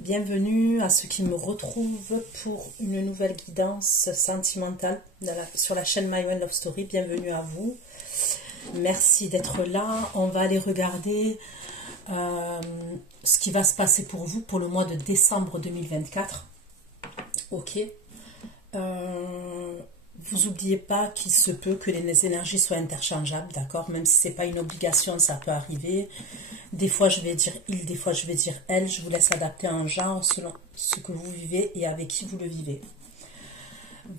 Bienvenue à ceux qui me retrouvent pour une nouvelle guidance sentimentale sur la chaîne My One Love Story. Bienvenue à vous. Merci d'être là. On va aller regarder ce qui va se passer pour vous pour le mois de décembre 2024. Ok. Vous n'oubliez pas qu'il se peut que les énergies soient interchangeables, d'accord? Même si ce n'est pas une obligation, ça peut arriver. Des fois, je vais dire il, des fois, je vais dire elle. Je vous laisse adapter un genre selon ce que vous vivez et avec qui vous le vivez.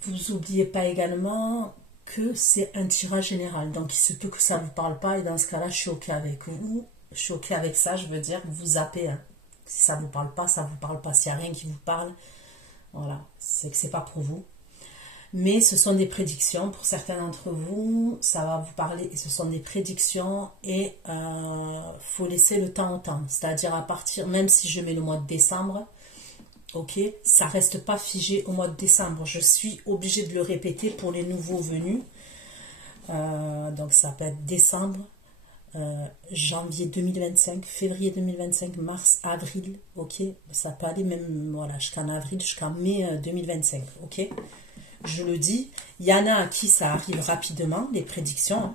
Vous n'oubliez pas également que c'est un tirage général. Donc, il se peut que ça ne vous parle pas. Et dans ce cas-là, je suis OK avec vous. Je suis OK avec ça. Je veux dire, vous zappez. Hein. Si ça ne vous parle pas, ça ne vous parle pas. S'il n'y a rien qui vous parle, voilà, c'est que ce n'est pas pour vous. Mais ce sont des prédictions. Pour certains d'entre vous, ça va vous parler. Et ce sont des prédictions. Et faut laisser le temps au temps. C'est-à-dire à partir, même si je mets le mois de décembre, ok, ça reste pas figé au mois de décembre. Je suis obligée de le répéter pour les nouveaux venus. Donc ça peut être décembre, janvier 2025, février 2025, mars, avril, ok. Ça peut aller même voilà, jusqu'en avril, jusqu'en mai 2025, ok. Je le dis, il y en a à qui ça arrive rapidement, les prédictions,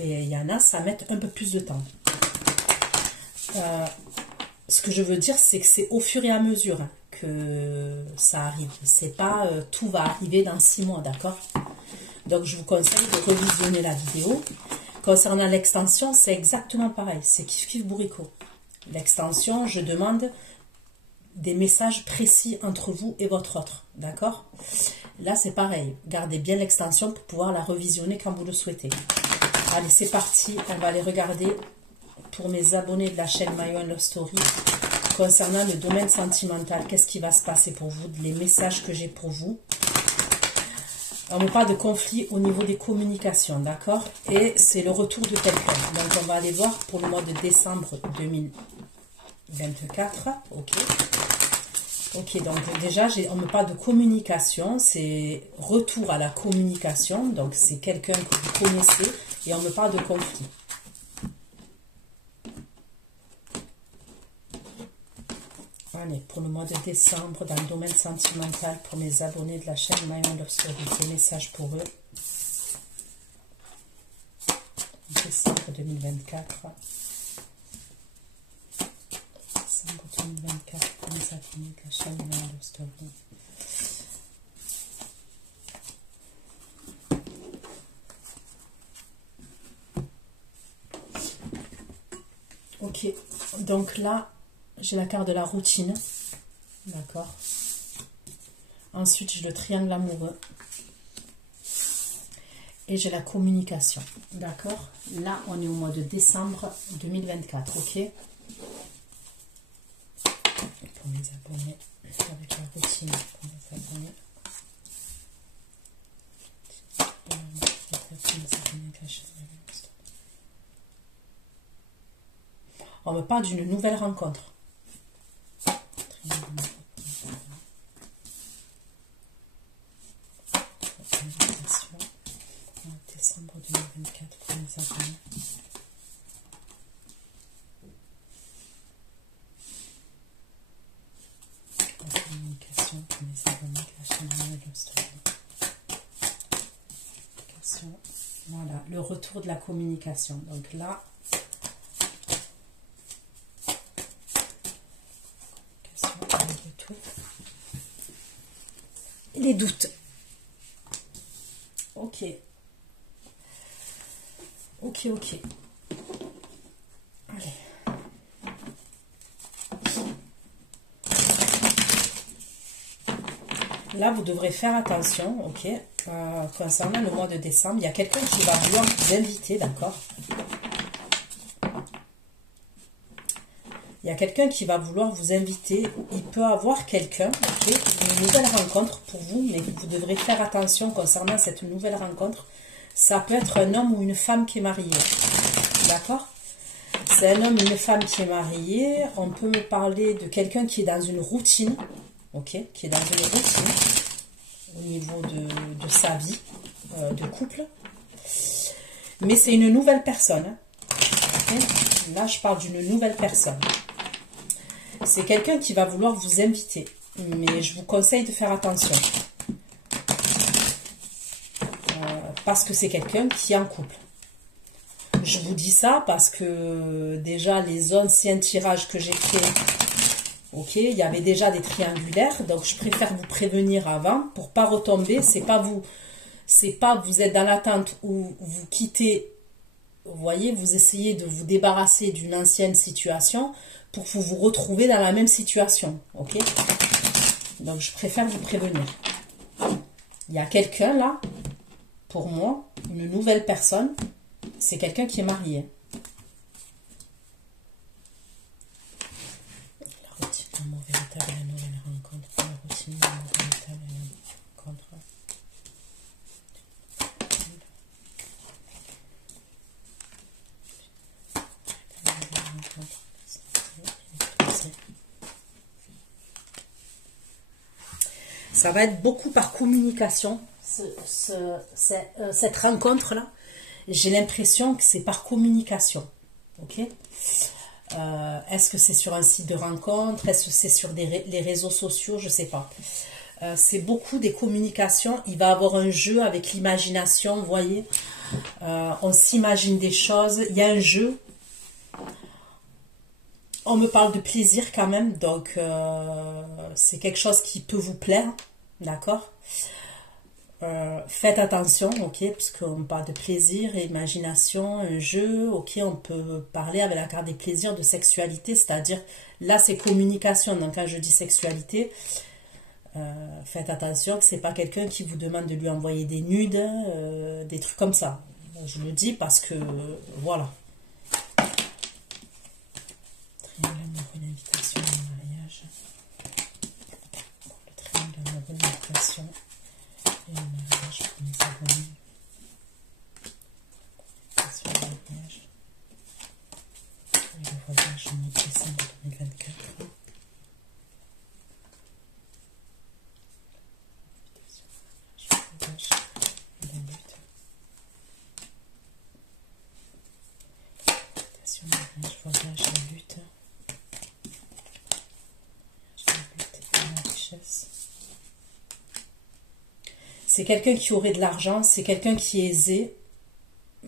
et il y en a, ça met un peu plus de temps. Ce que je veux dire, c'est que c'est au fur et à mesure que ça arrive. C'est pas tout va arriver dans 6 mois, d'accord? Donc, je vous conseille de revisionner la vidéo. Concernant l'extension, c'est exactement pareil. C'est kiff kiff bourricot. L'extension, je demande des messages précis entre vous et votre autre, d'accord? Là, c'est pareil. Gardez bien l'extension pour pouvoir la revisionner quand vous le souhaitez. Allez, c'est parti. On va aller regarder pour mes abonnés de la chaîne My One Love Story concernant le domaine sentimental. Qu'est-ce qui va se passer pour vous? Les messages que j'ai pour vous. On ne parle pas de conflit au niveau des communications, d'accord? Et c'est le retour de quelqu'un. Donc, on va aller voir pour le mois de décembre 2024. Ok. Ok, donc déjà, on me parle de communication, c'est retour à la communication, donc c'est quelqu'un que vous connaissez, et on me parle de conflit. Allez, pour le mois de décembre, dans le domaine sentimental, pour mes abonnés de la chaîne My One Love Story, des messages pour eux. Décembre 2024. Décembre 2024, pour mes abonnés de la chaîne My One Love Story. Ok, donc là, j'ai la carte de la routine, d'accord. Ensuite, j'ai le triangle amoureux. Et j'ai la communication, d'accord. Là, on est au mois de décembre 2024, ok. Pour mes abonnés, avec la routine, pour mes abonnés. On me parle d'une nouvelle rencontre. Décembre 2024 pour mes abonnés. La communication pour mes abonnés de la chaîne My One Love Story. Voilà, le retour de la communication. Donc là, les doutes. Ok. Ok, ok. Allez. Là, vous devrez faire attention, ok. Concernant le mois de décembre, il y a quelqu'un qui va vouloir vous inviter, d'accord. Il y a quelqu'un qui va vouloir vous inviter. Il peut avoir quelqu'un, ok, une nouvelle rencontre pour vous, mais vous devrez faire attention concernant cette nouvelle rencontre. Ça peut être un homme ou une femme qui est marié. D'accord? C'est un homme ou une femme qui est marié. On peut me parler de quelqu'un qui est dans une routine. Ok? Qui est dans une routine au niveau de sa vie de couple. Mais c'est une nouvelle personne. Hein. Okay? Là, je parle d'une nouvelle personne. C'est quelqu'un qui va vouloir vous inviter. Mais je vous conseille de faire attention. Parce que c'est quelqu'un qui est en couple. Je vous dis ça parce que déjà les anciens tirages que j'ai fait, ok, il y avait déjà des triangulaires, donc je préfère vous prévenir avant pour pas retomber. C'est pas vous êtes dans l'attente ou vous quittez, vous voyez, vous essayez de vous débarrasser d'une ancienne situation pour vous retrouver dans la même situation, ok. Donc je préfère vous prévenir. Il y a quelqu'un là, pour moi, une nouvelle personne. C'est quelqu'un qui est marié. La routine d'amour véritable et la nouvelle rencontre. La routine d'amour véritable et la rencontre. Ça va être beaucoup par communication. Cette rencontre-là, j'ai l'impression que c'est par communication. Ok. Est-ce que c'est sur un site de rencontre? Est-ce que c'est sur les réseaux sociaux? Je ne sais pas. C'est beaucoup des communications. Il va y avoir un jeu avec l'imagination, vous voyez. On s'imagine des choses. Il y a un jeu. On me parle de plaisir quand même. Donc, c'est quelque chose qui peut vous plaire. D'accord? Faites attention, ok, parce qu'on parle de plaisir, imagination, un jeu, ok, on peut parler avec la carte des plaisirs de sexualité, c'est-à-dire, là c'est communication, donc quand je dis sexualité, faites attention que c'est pas quelqu'un qui vous demande de lui envoyer des nudes, des trucs comme ça. Je le dis parce que, voilà. Triangle amoureux, une invitation au mariage. Le triangle amoureux, une invitation. Et le mariage pour mes abonnés. Sur le mariage. Et le voyage au mois de décembre 2024. Et la lutte. Invitation, mariage, voyage, la lutte. La lutte et la richesse. C'est quelqu'un qui aurait de l'argent, c'est quelqu'un qui est aisé,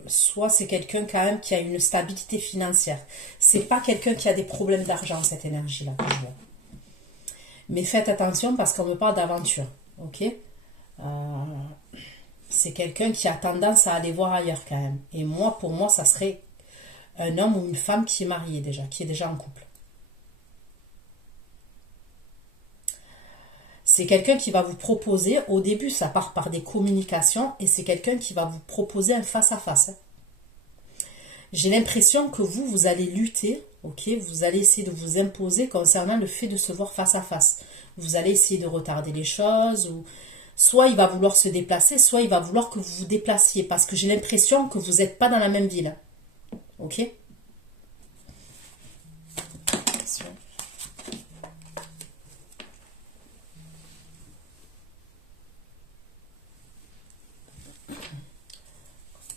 soit c'est quelqu'un quand même qui a une stabilité financière. C'est pas quelqu'un qui a des problèmes d'argent, cette énergie-là que je vois. Mais faites attention parce qu'on me parle d'aventure, ok. C'est quelqu'un qui a tendance à aller voir ailleurs quand même. Et moi, pour moi, ça serait un homme ou une femme qui est marié déjà, qui est déjà en couple. C'est quelqu'un qui va vous proposer, au début ça part par des communications, et c'est quelqu'un qui va vous proposer un face-à-face. J'ai l'impression que vous allez lutter, ok, vous allez essayer de vous imposer concernant le fait de se voir face-à-face. Vous allez essayer de retarder les choses, ou soit il va vouloir se déplacer, soit il va vouloir que vous vous déplaciez, parce que j'ai l'impression que vous n'êtes pas dans la même ville. Ok ?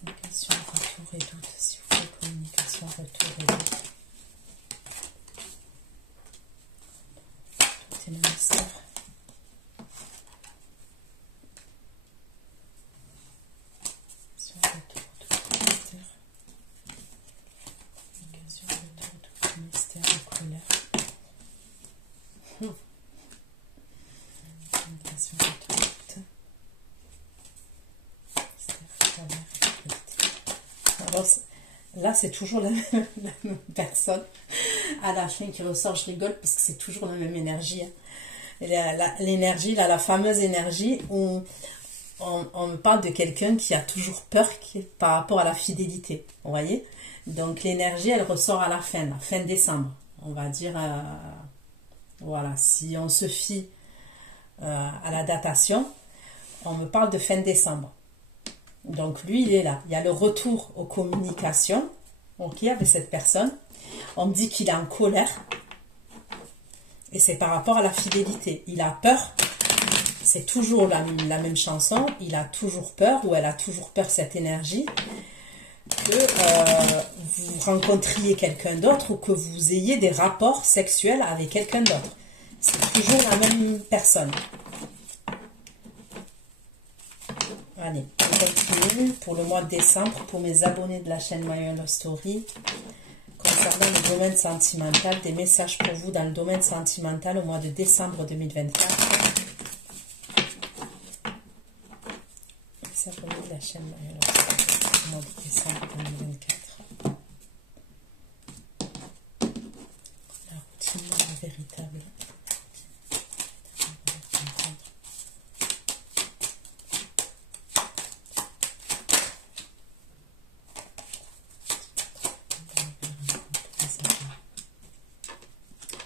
Retour et doute, s'il vous plaît, communication, retour et doute. Tout est le mystère. Sur retour, tout mystère. Communication, retour, tout mystère, de colère. Communication, retour, doute. Mystère, colère. Alors, là, c'est toujours la même personne. À la fin qui ressort, je rigole parce que c'est toujours la même énergie. L'énergie, la fameuse énergie où on me parle de quelqu'un qui a toujours peur par rapport à la fidélité. Vous voyez? Donc, l'énergie, elle ressort à la fin décembre. On va dire, voilà, si on se fie à la datation, on me parle de fin décembre. Donc lui, il est là. Il y a le retour aux communications, ok, avec cette personne. On me dit qu'il est en colère. Et c'est par rapport à la fidélité. Il a peur. C'est toujours la même chanson. Il a toujours peur, ou elle a toujours peur, cette énergie, que vous rencontriez quelqu'un d'autre ou que vous ayez des rapports sexuels avec quelqu'un d'autre. C'est toujours la même personne. Allez, on continue pour le mois de décembre pour mes abonnés de la chaîne My Love Story. Concernant le domaine sentimental, des messages pour vous dans le domaine sentimental au mois de décembre 2024. Les abonnés de la chaîne My Love Story au mois de décembre 2024. La routine, la véritable.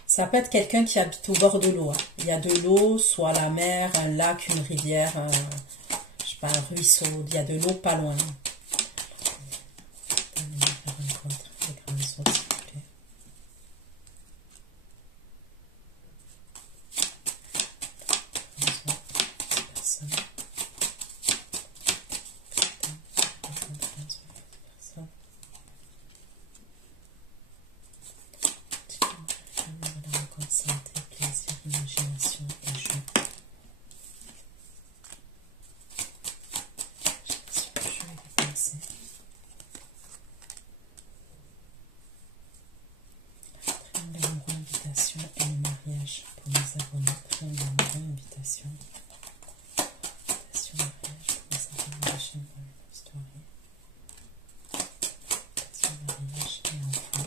Ça peut être quelqu'un qui habite au bord de l'eau. Il y a de l'eau, soit la mer, un lac, une rivière, je sais pas, un ruisseau. Il y a de l'eau pas loin. Santé, plaisir, imagination et jeu. Je vais dépenser. Triangle amoureux, invitation et le mariage pour mes abonnés. Triangle amoureux, invitation. Invitation, mariage pour mes abonnés de la chaîne My Love Story. Invitation, mariage et enfant.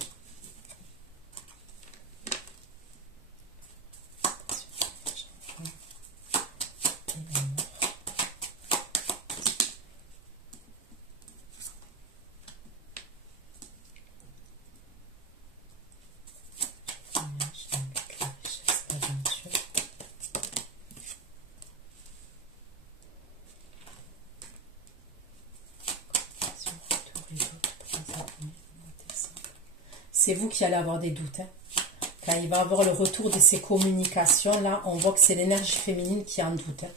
C'est vous qui allez avoir des doutes. Hein. Quand il va avoir le retour de ces communications, là, on voit que c'est l'énergie féminine qui en doute. Hein.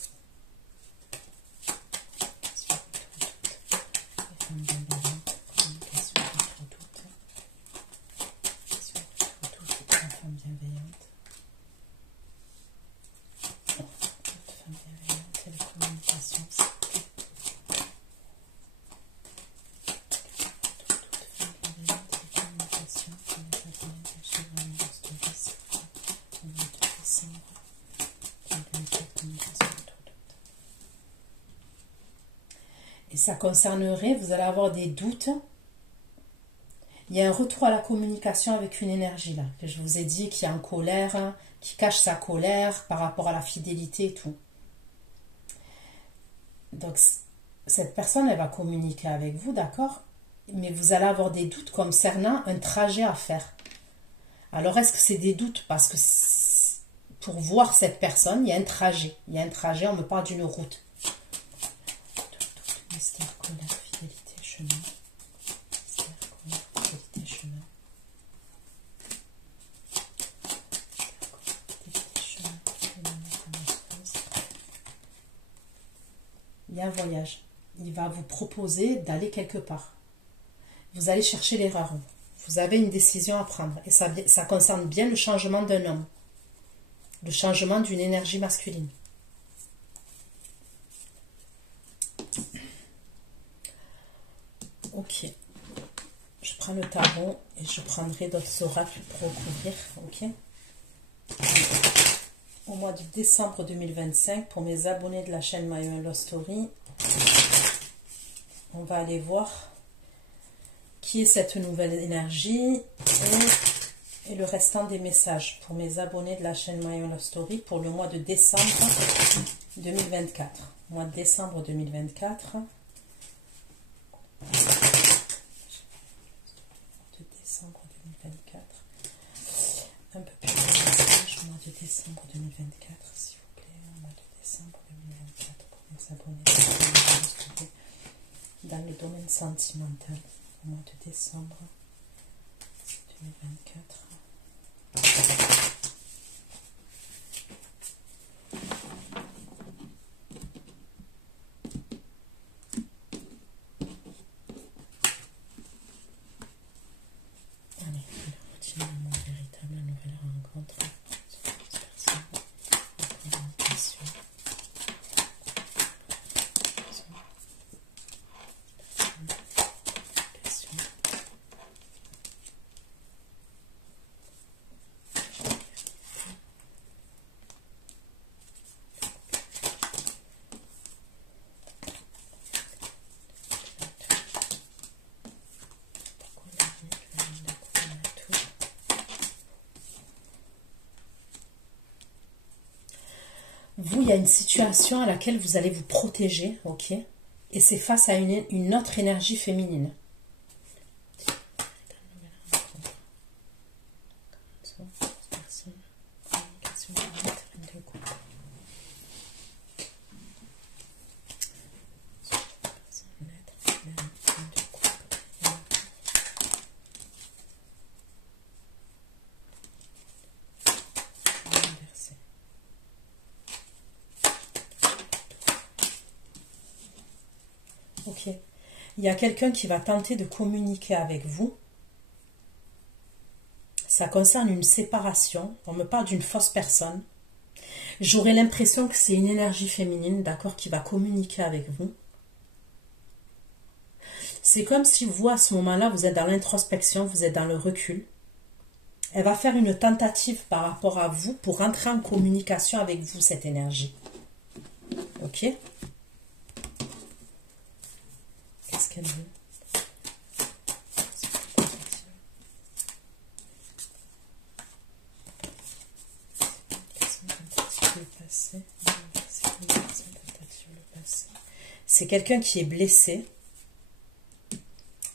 Et ça concernerait, vous allez avoir des doutes. Il y a un retour à la communication avec une énergie là, que je vous ai dit, qui est en colère, qui cache sa colère par rapport à la fidélité et tout. Donc, cette personne, elle va communiquer avec vous, d'accord? Mais vous allez avoir des doutes concernant un trajet à faire. Alors, est-ce que c'est des doutes? Parce que pour voir cette personne, il y a un trajet. Il y a un trajet, on me parle d'une route. Mystère, colère, fidélité, chemin. Mystère, colère, fidélité, chemin. Il y a un voyage. Il va vous proposer d'aller quelque part. Vous allez chercher l'erreur. Vous avez une décision à prendre. Et ça concerne bien le changement d'un homme. Le changement d'une énergie masculine. Ok. Je prends le tarot et je prendrai d'autres oracles pour recouvrir. Ok. Au mois de décembre 2025, pour mes abonnés de la chaîne My Love Story, on va aller voir qui est cette nouvelle énergie et le restant des messages pour mes abonnés de la chaîne My Love Story pour le mois de décembre 2024. Mois de décembre 2024. Décembre 2024. Un peu plus de message au mois de décembre 2024, s'il vous plaît. Au mois de décembre 2024 pour mes abonnés dans le domaine sentimental. Au mois de décembre 2024. Vous, il y a une situation à laquelle vous allez vous protéger, ok? Et c'est face à une autre énergie féminine. Ok. Il y a quelqu'un qui va tenter de communiquer avec vous. Ça concerne une séparation. On me parle d'une fausse personne. J'aurais l'impression que c'est une énergie féminine, d'accord, qui va communiquer avec vous. C'est comme si vous, à ce moment-là, vous êtes dans l'introspection, vous êtes dans le recul. Elle va faire une tentative par rapport à vous pour rentrer en communication avec vous, cette énergie. Ok? Qu'est-ce qu'elle veut? C'est quelqu'un qui est blessé.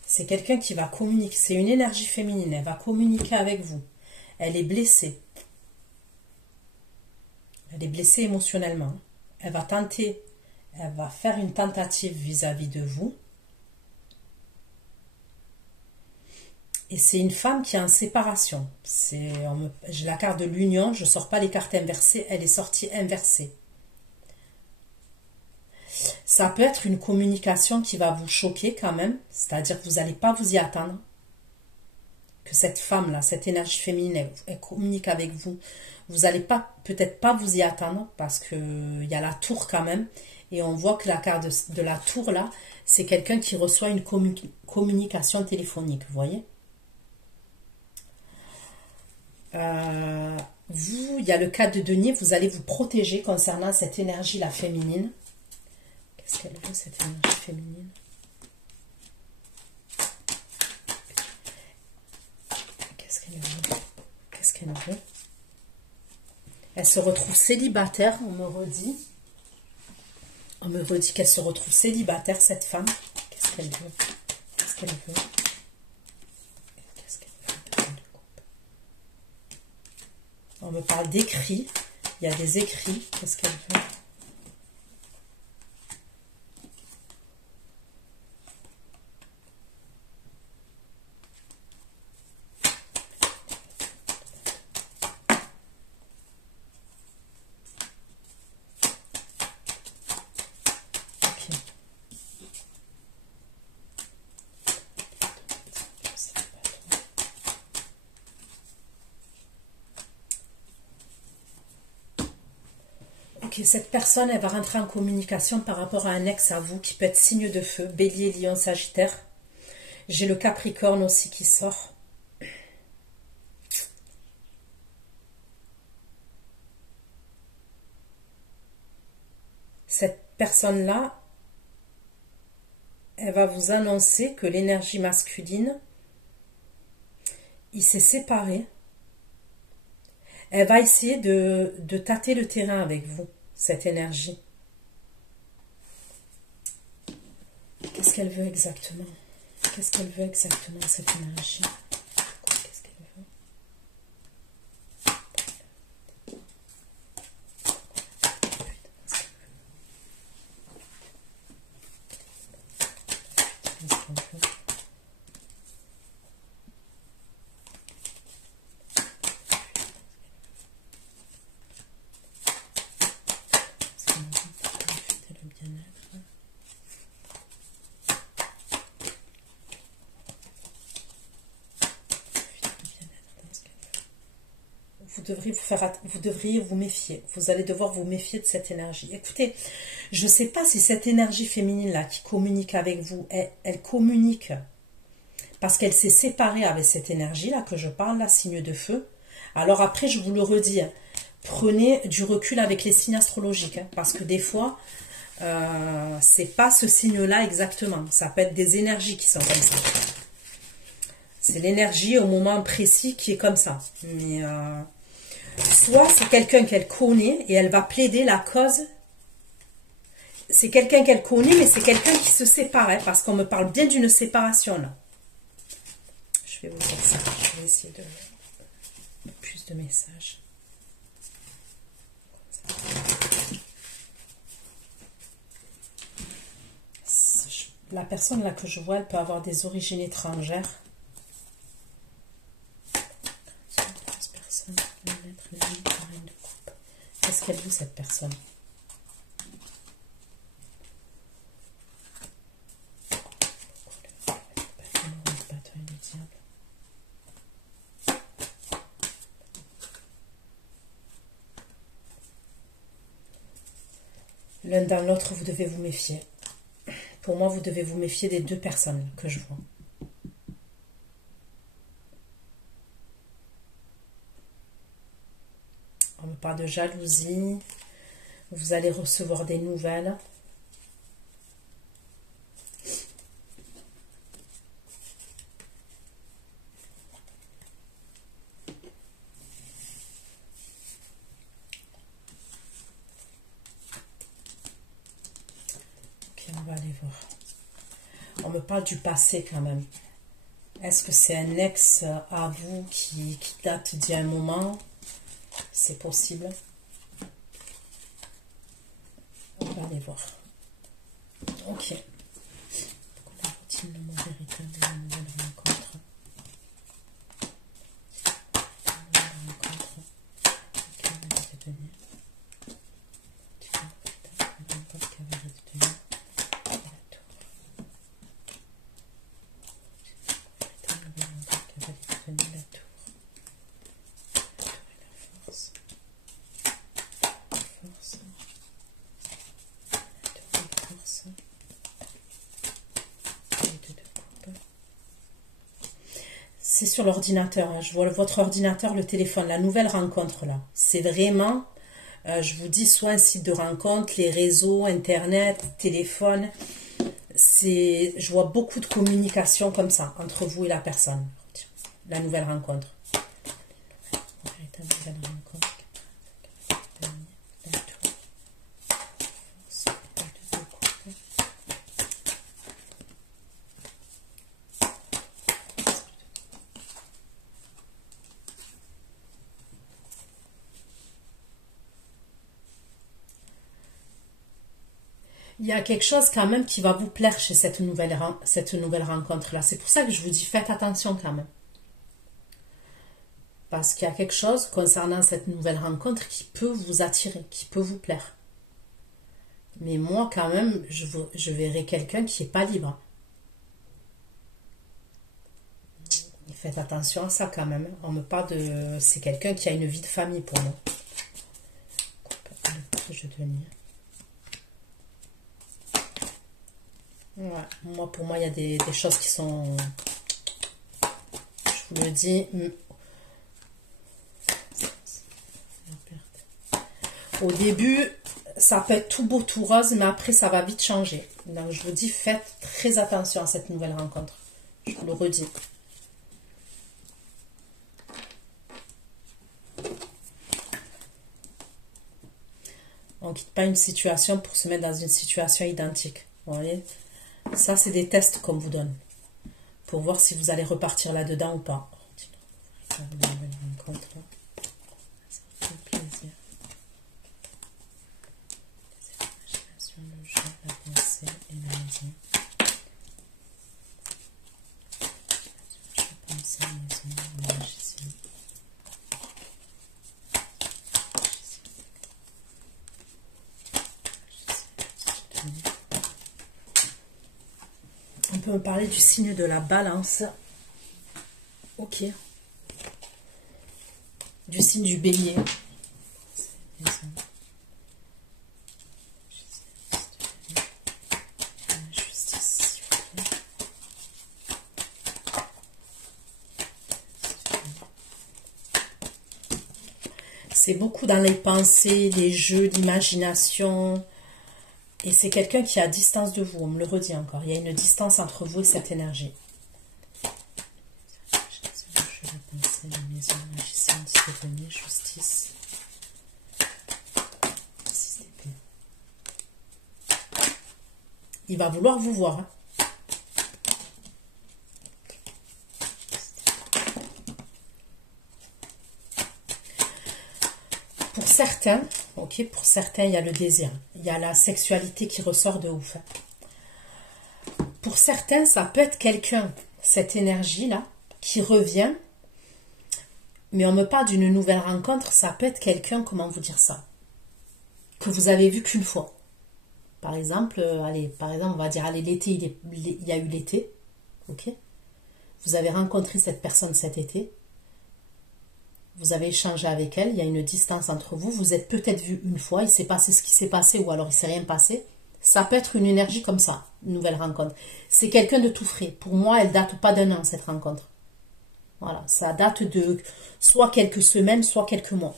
C'est quelqu'un qui va communiquer. C'est une énergie féminine. Elle va communiquer avec vous. Elle est blessée. Elle est blessée émotionnellement. Elle va tenter. Elle va faire une tentative vis-à-vis de vous. Et c'est une femme qui est en séparation. J'ai la carte de l'union. Je ne sors pas les cartes inversées. Elle est sortie inversée. Ça peut être une communication qui va vous choquer quand même, c'est-à-dire que vous n'allez pas vous y attendre. Que cette femme-là, cette énergie féminine, elle communique avec vous. Vous n'allez peut-être pas vous y attendre parce qu'il y a la tour quand même. Et on voit que la carte de la tour là, c'est quelqu'un qui reçoit une communication téléphonique, vous voyez. Vous, il y a le cas de denier, vous allez vous protéger concernant cette énergie-là féminine. Qu'est-ce qu'elle veut, cette énergie féminine? Qu'est-ce qu'elle veut? Qu'est-ce qu'elle veut? Elle se retrouve célibataire, on me redit. On me redit qu'elle se retrouve célibataire, cette femme. Qu'est-ce qu'elle veut? Qu'est-ce qu'elle veut? Qu'est-ce qu'elle veut? On me parle d'écrits. Il y a des écrits. Qu'est-ce qu'elle veut? Cette personne, elle va rentrer en communication par rapport à un ex à vous qui peut être signe de feu, bélier, lion, sagittaire. J'ai le capricorne aussi qui sort. Cette personne-là, elle va vous annoncer que l'énergie masculine, il s'est séparé. Elle va essayer de tâter le terrain avec vous. Cette énergie. Qu'est-ce qu'elle veut exactement? Qu'est-ce qu'elle veut exactement, cette énergie? Qu'est-ce qu'elle veut? Vous devriez vous méfier. Vous allez devoir vous méfier de cette énergie. Écoutez, je ne sais pas si cette énergie féminine-là qui communique avec vous, elle communique parce qu'elle s'est séparée avec cette énergie-là que je parle, là, signe de feu. Alors après, je vous le redis, prenez du recul avec les signes astrologiques, parce que des fois, c'est pas ce signe-là exactement. Ça peut être des énergies qui sont comme ça. C'est l'énergie au moment précis qui est comme ça. Mais Soit c'est quelqu'un qu'elle connaît et elle va plaider la cause. C'est quelqu'un qu'elle connaît, mais c'est quelqu'un qui se sépare, hein, parce qu'on me parle bien d'une séparation là. Je vais vous dire ça. Je vais essayer de plus de messages. La personne là que je vois, elle peut avoir des origines étrangères. Qu'est-ce qu'elle veut cette personne? L'un dans l'autre, vous devez vous méfier. Pour moi, vous devez vous méfier des deux personnes que je vois. On me parle de jalousie. Vous allez recevoir des nouvelles. Ok, on va aller voir. On me parle du passé quand même. Est-ce que c'est un ex à vous qui date d'il y a un moment? C'est possible. On va aller voir. Ok. La routine, le mot véritable de la nouvelle rencontre. La nouvelle rencontre. Quelle va te donner? La rencontre qui va te donner. La tour. La nouvelle rencontre qui va te donner la tour. C'est sur l'ordinateur, hein. Je vois votre ordinateur, le téléphone, la nouvelle rencontre là. C'est vraiment, je vous dis, soit un site de rencontre, les réseaux, internet, téléphone. Je vois beaucoup de communication comme ça, entre vous et la personne. La nouvelle rencontre. Il y a quelque chose quand même qui va vous plaire chez cette nouvelle rencontre-là. C'est pour ça que je vous dis, faites attention quand même. Parce qu'il y a quelque chose concernant cette nouvelle rencontre qui peut vous attirer, qui peut vous plaire. Mais moi, quand même, je verrai quelqu'un qui n'est pas libre. Faites attention à ça quand même. On me parle de... C'est quelqu'un qui a une vie de famille pour moi. Je devenir. Ouais. Moi, pour moi, il y a des choses qui sont... Je vous le dis... Au début, ça peut être tout beau, tout rose, mais après, ça va vite changer. Donc, je vous dis, faites très attention à cette nouvelle rencontre. Je vous le redis. On ne quitte pas une situation pour se mettre dans une situation identique. Vous voyez? Ça, c'est des tests qu'on vous donne. Pour voir si vous allez repartir là-dedans ou pas. Rencontre. Ça fait plaisir. L'imagination, le jeu, la pensée et la maison. Je pense à la maison, la magicienne. On peut me parler du signe de la balance. Ok. Du signe du bélier. C'est beaucoup dans les pensées, les jeux, l'imagination. Et c'est quelqu'un qui est à distance de vous, on me le redit encore. Il y a une distance entre vous et cette énergie. La maison, magicienne, de denier, justice. 6 d'épée. Il va vouloir vous voir. Hein. Pour certains, ok, pour certains, il y a le désir. Il y a la sexualité qui ressort de ouf. Pour certains, ça peut être quelqu'un, cette énergie-là, qui revient. Mais on me parle d'une nouvelle rencontre. Ça peut être quelqu'un, comment vous dire ça, que vous avez vu qu'une fois. Par exemple, on va dire, allez, l'été, il y a eu l'été. Ok. Vous avez rencontré cette personne cet été. Vous avez échangé avec elle, il y a une distance entre vous, vous êtes peut-être vu une fois, il s'est passé ce qui s'est passé ou alors il ne s'est rien passé. Ça peut être une énergie comme ça, une nouvelle rencontre. C'est quelqu'un de tout frais. Pour moi, elle date pas d'un an, cette rencontre. Voilà, ça date de soit quelques semaines, soit quelques mois.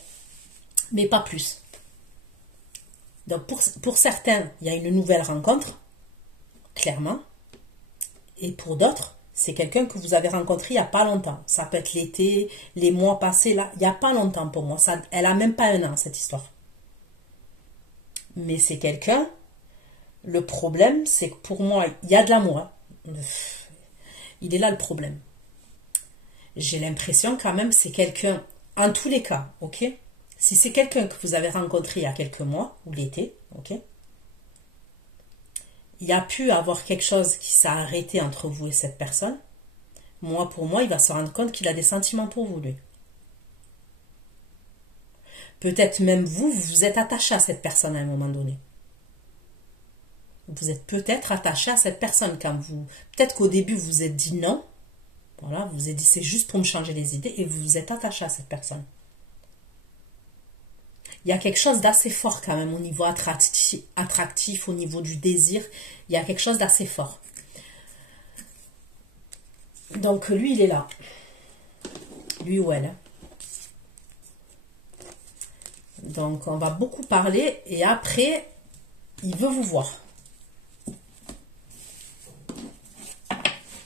Mais pas plus. Donc pour certains, il y a une nouvelle rencontre, clairement. Et pour d'autres, c'est quelqu'un que vous avez rencontré il n'y a pas longtemps. Ça peut être l'été, les mois passés, là. Il n'y a pas longtemps pour moi. Ça, elle n'a même pas un an, cette histoire. Mais c'est quelqu'un... Le problème, c'est que pour moi, il y a de l'amour. Hein. Il est là le problème. J'ai l'impression quand même, c'est quelqu'un... En tous les cas, ok. Si c'est quelqu'un que vous avez rencontré il y a quelques mois, ou l'été, ok. Il y a pu avoir quelque chose qui s'est arrêté entre vous et cette personne. Pour moi, il va se rendre compte qu'il a des sentiments pour vous, lui. Peut-être même vous êtes attaché à cette personne à un moment donné. Vous êtes peut-être attaché à cette personne quand vous... Peut-être qu'au début, vous vous êtes dit non. Voilà, vous vous êtes dit c'est juste pour me changer les idées et vous vous êtes attaché à cette personne. Il y a quelque chose d'assez fort quand même au niveau attractif, au niveau du désir. Il y a quelque chose d'assez fort. Donc lui, il est là. Lui ou elle. Hein. Donc on va beaucoup parler et après, il veut vous voir.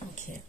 Ok.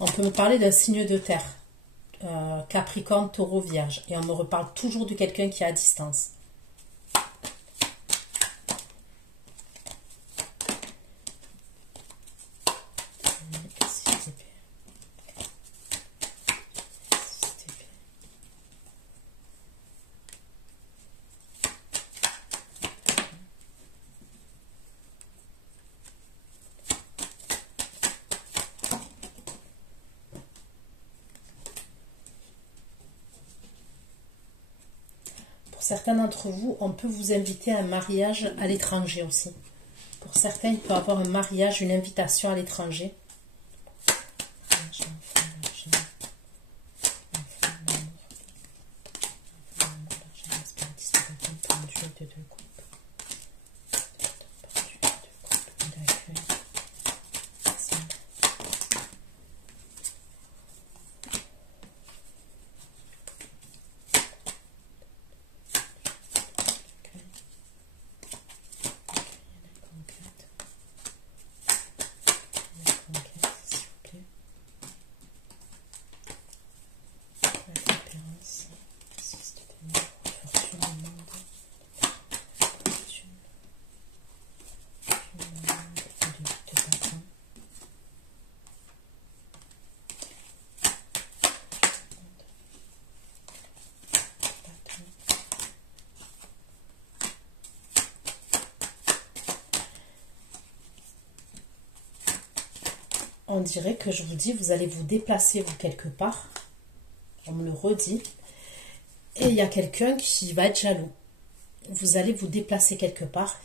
On peut me parler d'un signe de terre, Capricorne, Taureau, Vierge, et on me reparle toujours de quelqu'un qui est à distance. Certains d'entre vous, on peut vous inviter à un mariage à l'étranger aussi. Pour certains, il peut y avoir un mariage, une invitation à l'étranger. on dirait que je vous dis, vous allez vous déplacer vous quelque part. On me le redit. Et il y a quelqu'un qui va être jaloux. Vous allez vous déplacer quelque part.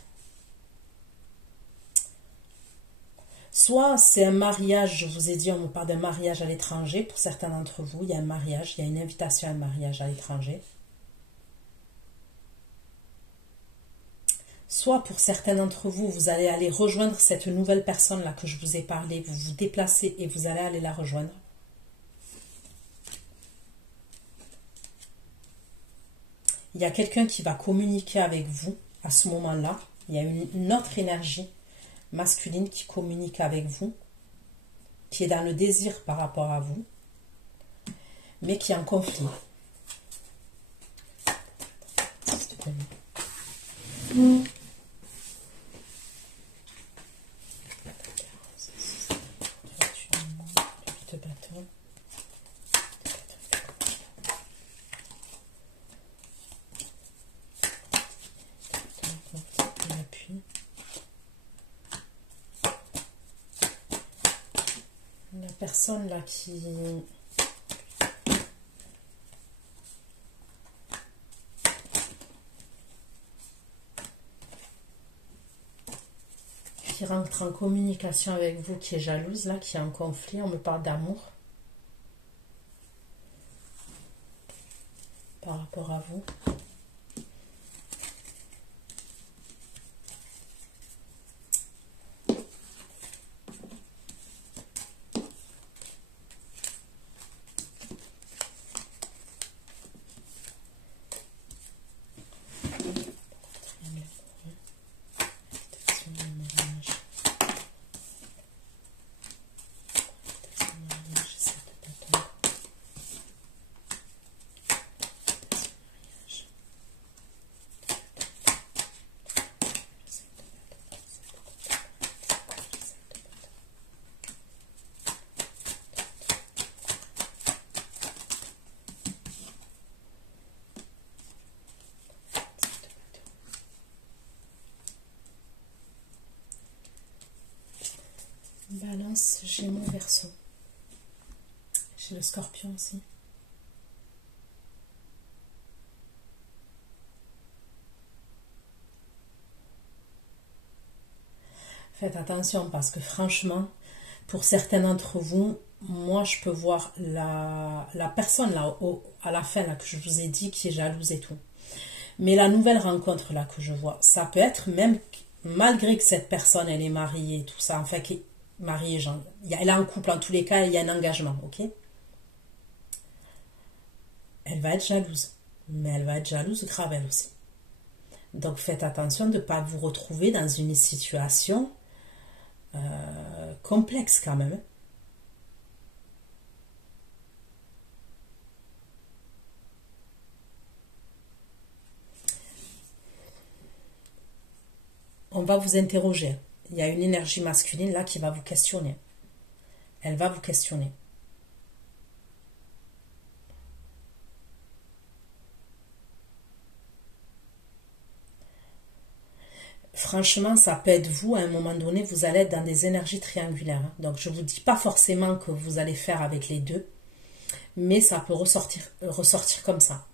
Soit c'est un mariage, je vous ai dit, on me parle d'un mariage à l'étranger. Pour certains d'entre vous, il y a un mariage, il y a une invitation à un mariage à l'étranger. Soit pour certains d'entre vous, vous allez aller rejoindre cette nouvelle personne-là que je vous ai parlé. Vous vous déplacez et vous allez aller la rejoindre. Il y a quelqu'un qui va communiquer avec vous à ce moment-là. Il y a une autre énergie masculine qui communique avec vous, qui est dans le désir par rapport à vous, mais qui est en conflit. La personne là qui rentre en communication avec vous, qui est jalouse là, qui est en conflit, on me parle d'amour par rapport à vous. Balance, Gémeaux, Verseau. J'ai le Scorpion aussi. Faites attention parce que franchement, pour certains d'entre vous, moi je peux voir la personne là à la fin là, que je vous ai dit qui est jalouse et tout. Mais la nouvelle rencontre là que je vois, ça peut être même malgré que cette personne elle est mariée et tout ça, enfin qui est mariée, genre, elle est en couple en tous les cas, il y a un engagement, ok? Elle va être jalouse, mais elle va être jalouse grave elle aussi. Donc faites attention de ne pas vous retrouver dans une situation complexe quand même. On va vous interroger. Il y a une énergie masculine là qui va vous questionner. Elle va vous questionner. Franchement, ça peut être vous, à un moment donné, vous allez être dans des énergies triangulaires. Donc, je ne vous dis pas forcément que vous allez faire avec les deux, mais ça peut ressortir comme ça.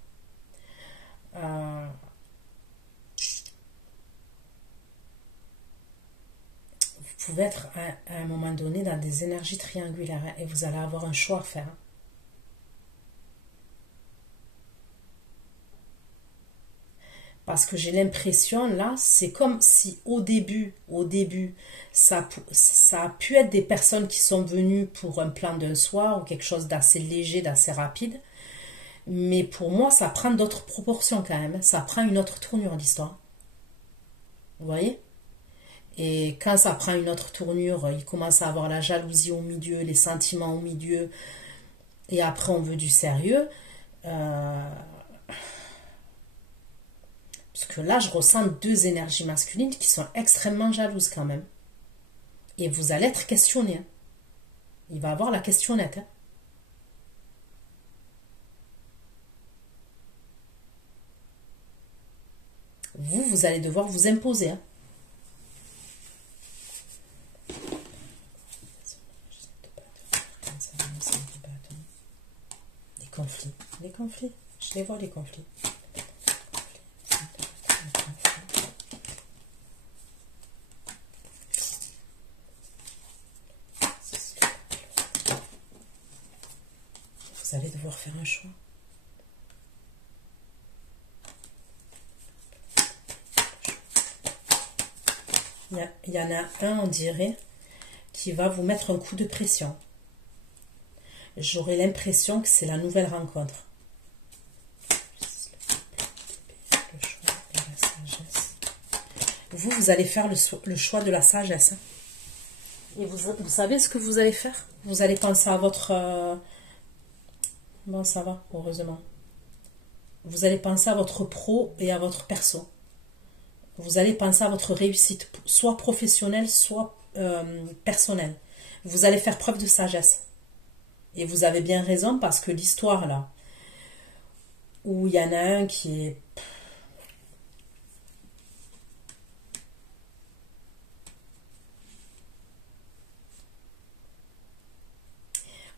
Vous pouvez être à un moment donné dans des énergies triangulaires et vous allez avoir un choix à faire. Parce que j'ai l'impression, là, c'est comme si au début, ça a pu être des personnes qui sont venues pour un plan d'un soir ou quelque chose d'assez léger, d'assez rapide. Mais pour moi, ça prend d'autres proportions quand même. Ça prend une autre tournure d'histoire. Vous voyez? Et quand ça prend une autre tournure, il commence à avoir la jalousie au milieu, les sentiments au milieu. Et après, on veut du sérieux. Parce que là, je ressens deux énergies masculines qui sont extrêmement jalouses quand même. Et vous allez être questionné. Il va avoir la questionnette. Vous allez devoir vous imposer. conflits. Je les vois, les conflits. Vous allez devoir faire un choix. Il y en a un, on dirait, qui va vous mettre un coup de pression. J'aurais l'impression que c'est la nouvelle rencontre. Le choix de la sagesse. Vous allez faire le choix de la sagesse. Et vous savez ce que vous allez faire? Vous allez penser à votre... Bon, ça va, heureusement. Vous allez penser à votre pro et à votre perso. Vous allez penser à votre réussite, soit professionnelle, soit personnelle. Vous allez faire preuve de sagesse. Et vous avez bien raison parce que l'histoire là, où il y en a un qui est...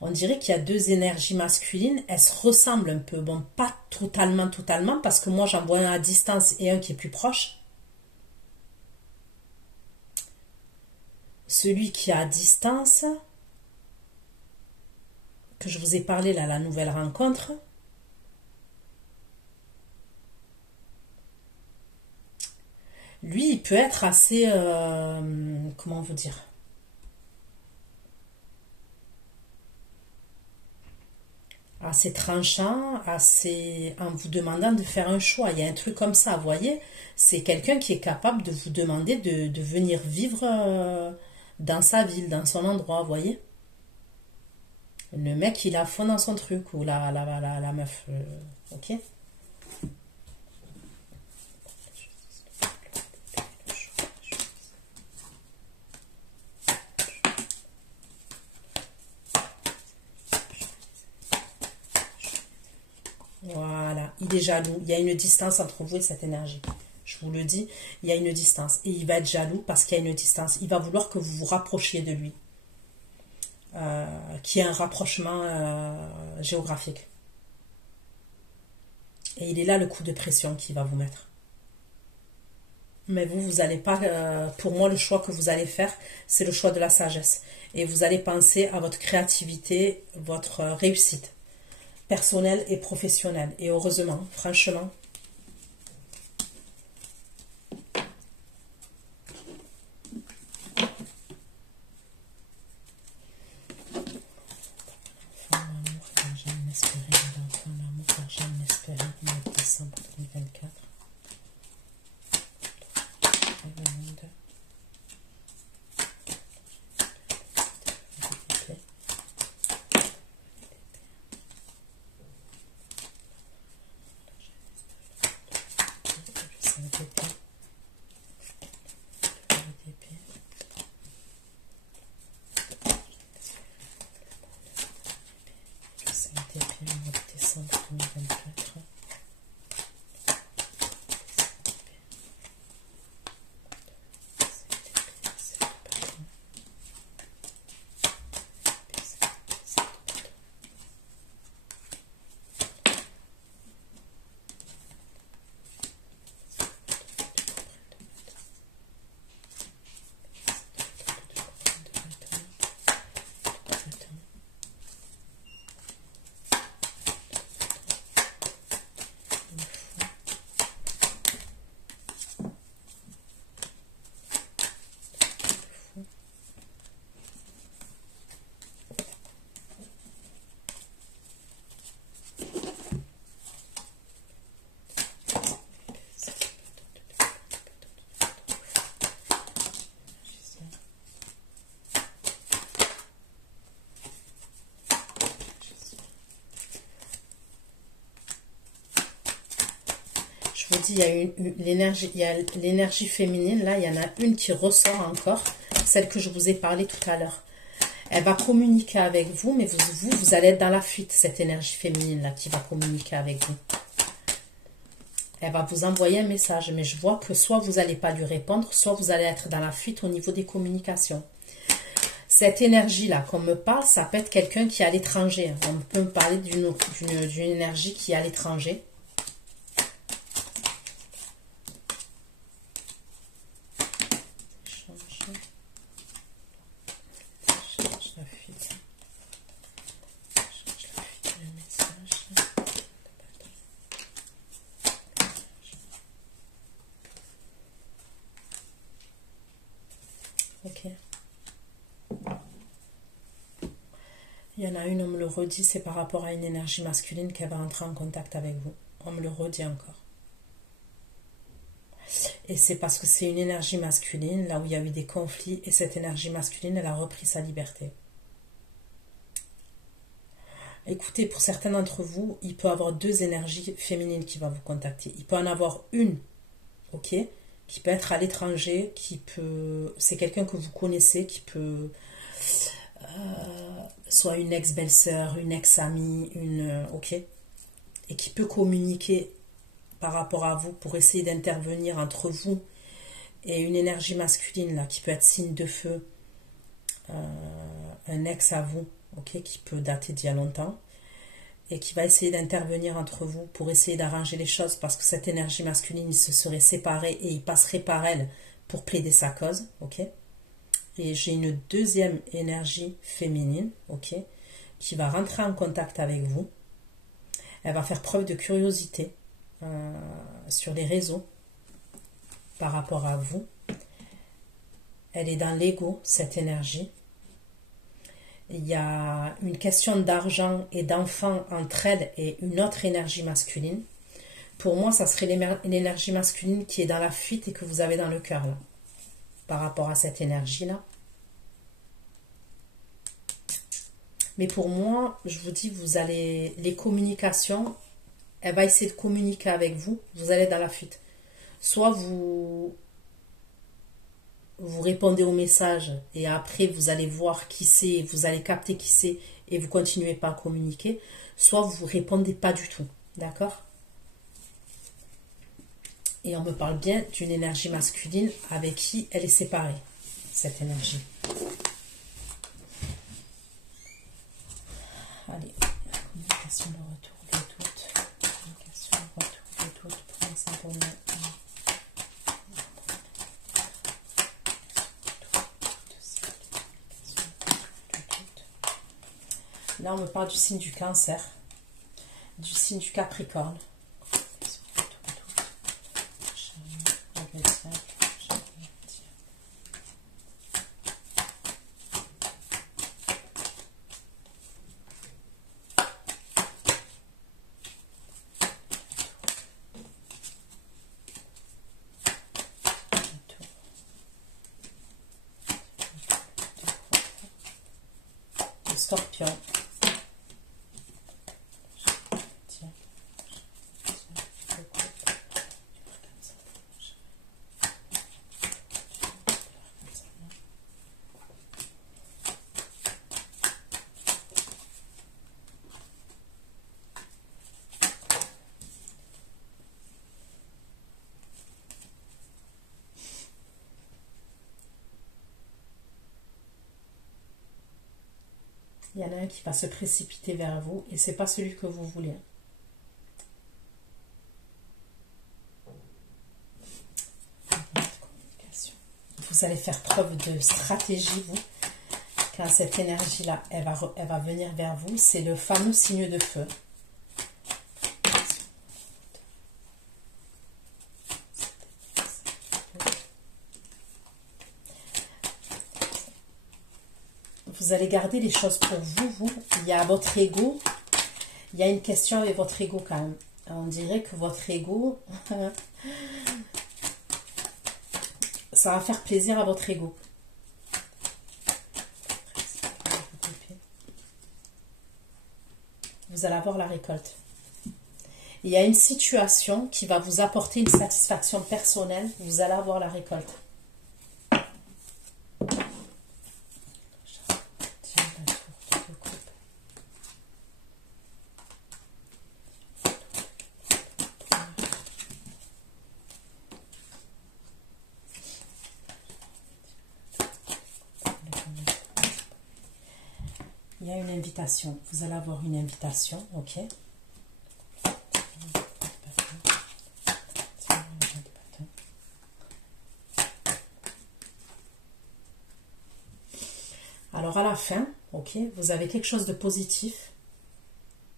On dirait qu'il y a deux énergies masculines, elles se ressemblent un peu. Bon, pas totalement, parce que moi j'en vois un à distance et un qui est plus proche. Celui qui est à distance, que je vous ai parlé là, la nouvelle rencontre, lui, il peut être assez, comment vous dire, assez tranchant, assez en vous demandant de faire un choix. Il y a un truc comme ça, vous voyez, c'est quelqu'un qui est capable de vous demander de venir vivre dans sa ville, dans son endroit, vous voyez. Le mec, il est à fond dans son truc, ou la meuf, ok. Voilà, il est jaloux. Il y a une distance entre vous et cette énergie. Je vous le dis, il y a une distance. Et il va être jaloux parce qu'il y a une distance. Il va vouloir que vous vous rapprochiez de lui. Qu'il y ait un rapprochement géographique. Et il est là le coup de pression qu'il va vous mettre. Mais vous n'allez pas... pour moi, le choix que vous allez faire, c'est le choix de la sagesse. Et vous allez penser à votre créativité, votre réussite personnelle et professionnelle. Et heureusement, franchement... Décembre 2024. Je vous dis, il y a l'énergie féminine, là, il y en a une qui ressort encore, celle que je vous ai parlé tout à l'heure. Elle va communiquer avec vous, mais vous allez être dans la fuite, cette énergie féminine-là qui va communiquer avec vous. Elle va vous envoyer un message, mais je vois que soit vous n'allez pas lui répondre, soit vous allez être dans la fuite au niveau des communications. Cette énergie-là, qu'on me parle, ça peut être quelqu'un qui est à l'étranger. On peut me parler d'une énergie qui est à l'étranger. Ok. Il y en a une, on me le redit, c'est par rapport à une énergie masculine qu'elle va entrer en contact avec vous. On me le redit encore. Et c'est parce que c'est une énergie masculine, là où il y a eu des conflits, et cette énergie masculine, elle a repris sa liberté. Écoutez, pour certains d'entre vous, il peut y avoir deux énergies féminines qui vont vous contacter. Il peut en avoir une, ok, qui peut être à l'étranger, c'est quelqu'un que vous connaissez, qui peut... soit une ex-belle-sœur, une ex-amie, ok, et qui peut communiquer par rapport à vous pour essayer d'intervenir entre vous et une énergie masculine là qui peut être signe de feu, un ex à vous, ok, qui peut dater d'il y a longtemps et qui va essayer d'intervenir entre vous pour essayer d'arranger les choses parce que cette énergie masculine, il se serait séparé et il passerait par elle pour plaider sa cause, ok. Et j'ai une deuxième énergie féminine, ok, qui va rentrer en contact avec vous. Elle va faire preuve de curiosité sur les réseaux par rapport à vous. Elle est dans l'ego, cette énergie. Il y a une question d'argent et d'enfant entre elle et une autre énergie masculine. Pour moi, ça serait l'énergie masculine qui est dans la fuite et que vous avez dans le cœur, là, par rapport à cette énergie-là. Mais pour moi, je vous dis, les communications, elle va essayer de communiquer avec vous, vous allez dans la fuite. Soit vous répondez au message et après vous allez voir qui c'est, vous allez capter qui c'est et vous continuez pas à communiquer, soit vous répondez pas du tout, d'accord? Et on me parle bien d'une énergie masculine avec qui elle est séparée, cette énergie. Allez, communication de retour des doutes. Communication de retour des doutes. Prenez ça pour moi. Là, on me parle du signe du Cancer, du signe du Capricorne. Scorpion. Il y en a un qui va se précipiter vers vous et c'est pas celui que vous voulez. Vous allez faire preuve de stratégie, vous, quand cette énergie-là, elle va venir vers vous. C'est le fameux signe de feu. Vous allez garder les choses pour vous. Il y a votre ego. Il y a une question avec votre ego quand même. On dirait que votre ego, ça va faire plaisir à votre ego. Vous allez avoir la récolte. Il y a une situation qui va vous apporter une satisfaction personnelle. Vous allez avoir la récolte. Il y a une invitation. Vous allez avoir une invitation, ok. Alors à la fin, ok, vous avez quelque chose de positif,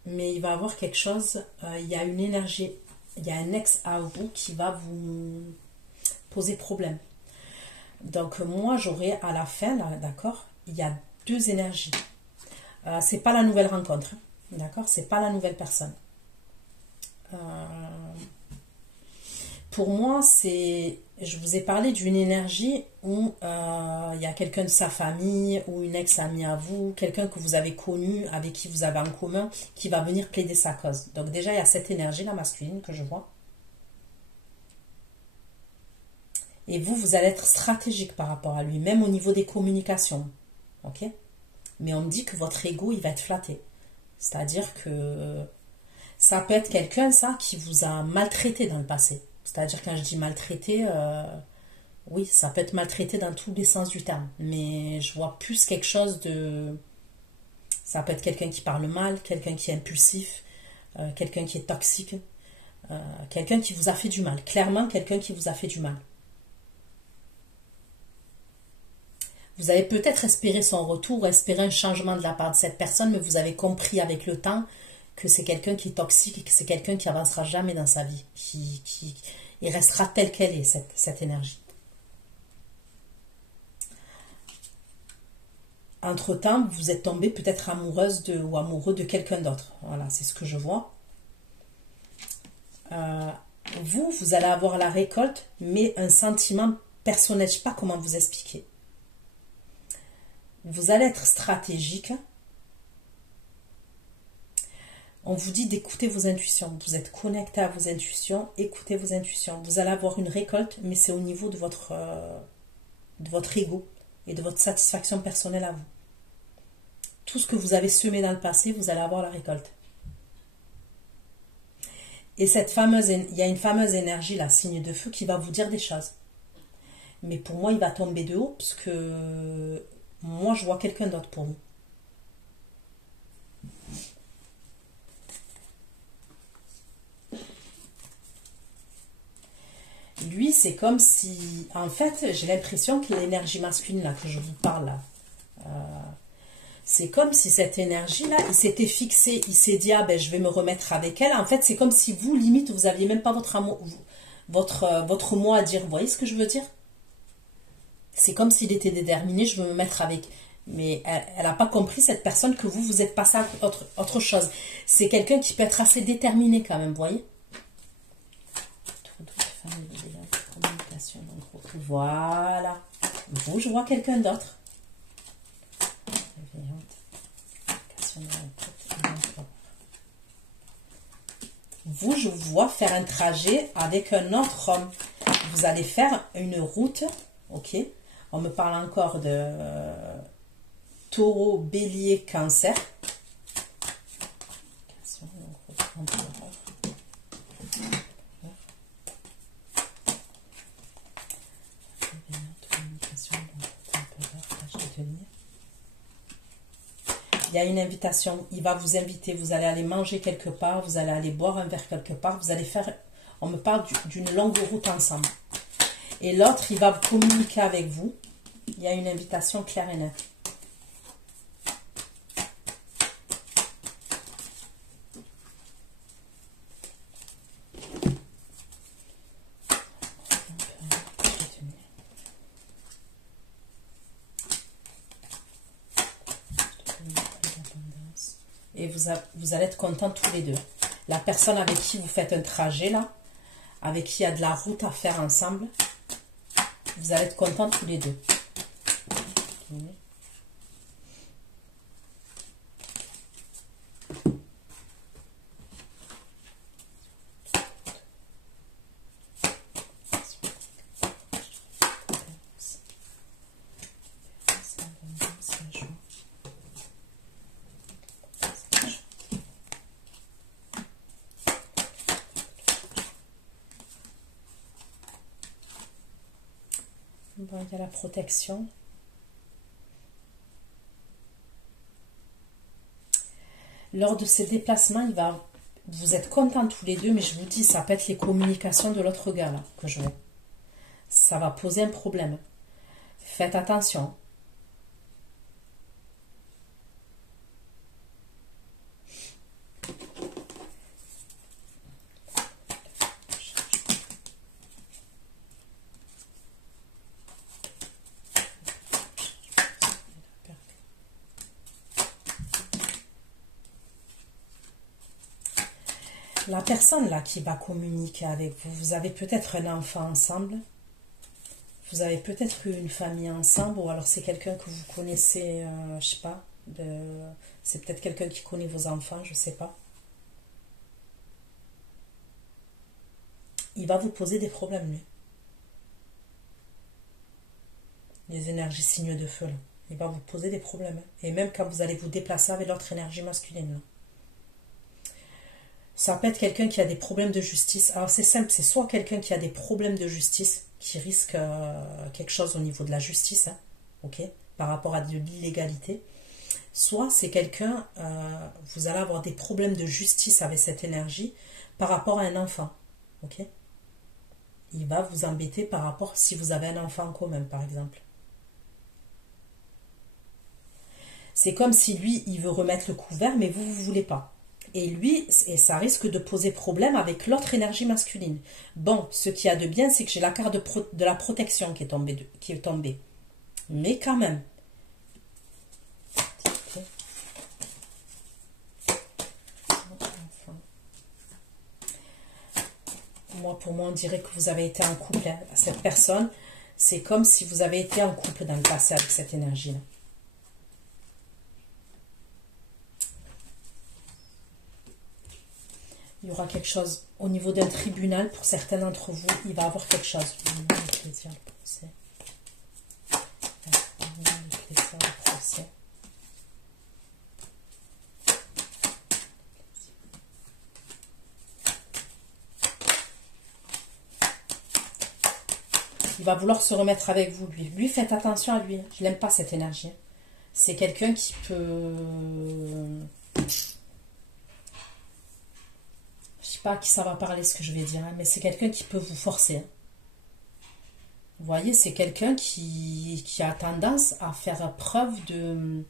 mais il va y avoir quelque chose, il y a une énergie, il y a un ex à vous qui va vous poser problème. Donc moi j'aurai à la fin, d'accord, il y a deux énergies. C'est pas la nouvelle rencontre, hein, d'accord, c'est pas la nouvelle personne. Pour moi, je vous ai parlé d'une énergie où il y a quelqu'un de sa famille ou une ex-amie à vous, quelqu'un que vous avez connu, avec qui vous avez en commun, qui va venir plaider sa cause. Donc déjà, il y a cette énergie-là masculine que je vois. Et vous allez être stratégique par rapport à lui, même au niveau des communications. Ok? Mais on me dit que votre ego, il va être flatté. C'est-à-dire que ça peut être quelqu'un, ça, qui vous a maltraité dans le passé. C'est-à-dire, quand je dis maltraité, oui, ça peut être maltraité dans tous les sens du terme. Mais je vois plus quelque chose de... Ça peut être quelqu'un qui parle mal, quelqu'un qui est impulsif, quelqu'un qui est toxique, quelqu'un qui vous a fait du mal. Clairement, quelqu'un qui vous a fait du mal. Vous avez peut-être espéré son retour, espéré un changement de la part de cette personne, mais vous avez compris avec le temps que c'est quelqu'un qui est toxique et que c'est quelqu'un qui avancera jamais dans sa vie, il restera tel qu'elle est, cette énergie. Entre-temps, vous êtes tombé peut-être amoureuse ou amoureux de quelqu'un d'autre. Voilà, c'est ce que je vois. Vous allez avoir la récolte, mais un sentiment personnel, je ne sais pas comment vous expliquer. Vous allez être stratégique. On vous dit d'écouter vos intuitions. Vous êtes connecté à vos intuitions. Écoutez vos intuitions. Vous allez avoir une récolte, mais c'est au niveau de votre ego et de votre satisfaction personnelle à vous. Tout ce que vous avez semé dans le passé, vous allez avoir la récolte. Et il y a une fameuse énergie, la signe de feu, qui va vous dire des choses. Mais pour moi, il va tomber de haut, parce que moi, je vois quelqu'un d'autre pour vous. Lui, c'est comme si... En fait, j'ai l'impression que l'énergie masculine là, que je vous parle là, c'est comme si cette énergie-là, il s'était fixé, il s'est dit, ah ben je vais me remettre avec elle. En fait, c'est comme si vous, limite, vous n'aviez même pas votre amour, votre mot à dire. Vous voyez ce que je veux dire? C'est comme s'il était déterminé, je veux me mettre avec. Mais elle n'a pas compris, cette personne, que vous êtes passé à autre chose. C'est quelqu'un qui peut être assez déterminé quand même, vous voyez? Voilà. Vous, je vois quelqu'un d'autre. Vous, je vous vois faire un trajet avec un autre homme. Vous allez faire une route, ok? On me parle encore de taureau, bélier, cancer. Il y a une invitation, il va vous inviter, vous allez aller manger quelque part, vous allez aller boire un verre quelque part, vous allez faire, on me parle d'une longue route ensemble. Et l'autre, il va communiquer avec vous. Il y a une invitation claire et nette. Et vous allez être contents tous les deux. La personne avec qui vous faites un trajet là, avec qui il y a de la route à faire ensemble, vous allez être contents tous les deux. Bon, il y a la protection. Lors de ces déplacements, vous êtes contents tous les deux, mais je vous dis, ça peut être les communications de l'autre gars là, que je vois. Ça va poser un problème. Faites attention. La personne là qui va communiquer avec vous, vous avez peut-être un enfant ensemble, vous avez peut-être eu une famille ensemble, ou alors c'est quelqu'un que vous connaissez, je sais pas, c'est peut-être quelqu'un qui connaît vos enfants, je sais pas. Il va vous poser des problèmes, lui. Les énergies signes de feu, là. Il va vous poser des problèmes. Et même quand vous allez vous déplacer avec l'autre énergie masculine, là. Ça peut être quelqu'un qui a des problèmes de justice. Alors c'est simple, c'est soit quelqu'un qui a des problèmes de justice, qui risque quelque chose au niveau de la justice, hein, ok, par rapport à de l'illégalité. Soit c'est quelqu'un, vous allez avoir des problèmes de justice avec cette énergie par rapport à un enfant, ok. Il va vous embêter par rapport si vous avez un enfant en commun, par exemple. C'est comme si lui, il veut remettre le couvert, mais vous ne voulez pas. Et lui, ça risque de poser problème avec l'autre énergie masculine. Bon, ce qu'il y a de bien, c'est que j'ai la carte de la protection qui est tombée. Mais quand même. Pour moi, on dirait que vous avez été en couple. Hein. Cette personne, c'est comme si vous avez été en couple dans le passé avec cette énergie-là. Il y aura quelque chose au niveau d'un tribunal. Pour certains d'entre vous, il va y avoir quelque chose. Il va vouloir se remettre avec vous, lui. Lui, faites attention à lui. Je n'aime pas cette énergie. C'est quelqu'un qui peut... Je sais pas à qui ça va parler ce que je vais dire, hein, mais c'est quelqu'un qui peut vous forcer. Hein. Vous voyez, c'est quelqu'un qui a tendance à faire preuve de...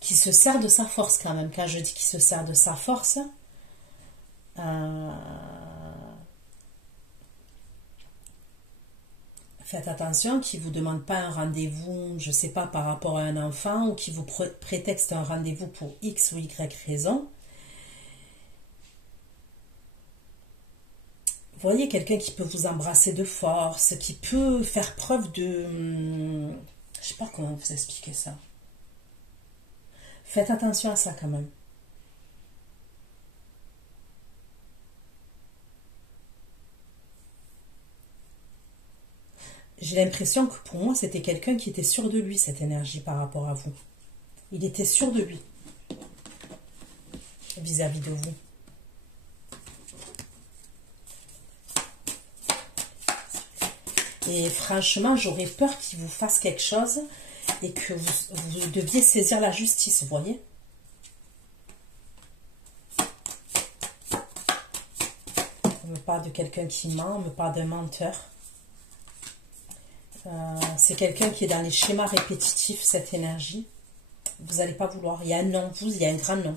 qui se sert de sa force quand même. Quand je dis qu'il se sert de sa force, faites attention qu'il ne vous demande pas un rendez-vous, je ne sais pas, par rapport à un enfant, ou qu'il vous prétexte un rendez-vous pour X ou Y raison. Vous voyez, quelqu'un qui peut vous embrasser de force, qui peut faire preuve de... je ne sais pas comment vous expliquer ça. Faites attention à ça quand même. J'ai l'impression que pour moi, c'était quelqu'un qui était sûr de lui, cette énergie, par rapport à vous. Il était sûr de lui, vis-à-vis de vous. Et franchement, j'aurais peur qu'il vous fasse quelque chose et que vous deviez saisir la justice, vous voyez. On me parle de quelqu'un qui ment, on me parle d'un menteur. C'est quelqu'un qui est dans les schémas répétitifs, cette énergie. Vous n'allez pas vouloir. Il y a un non, il y a un grand non.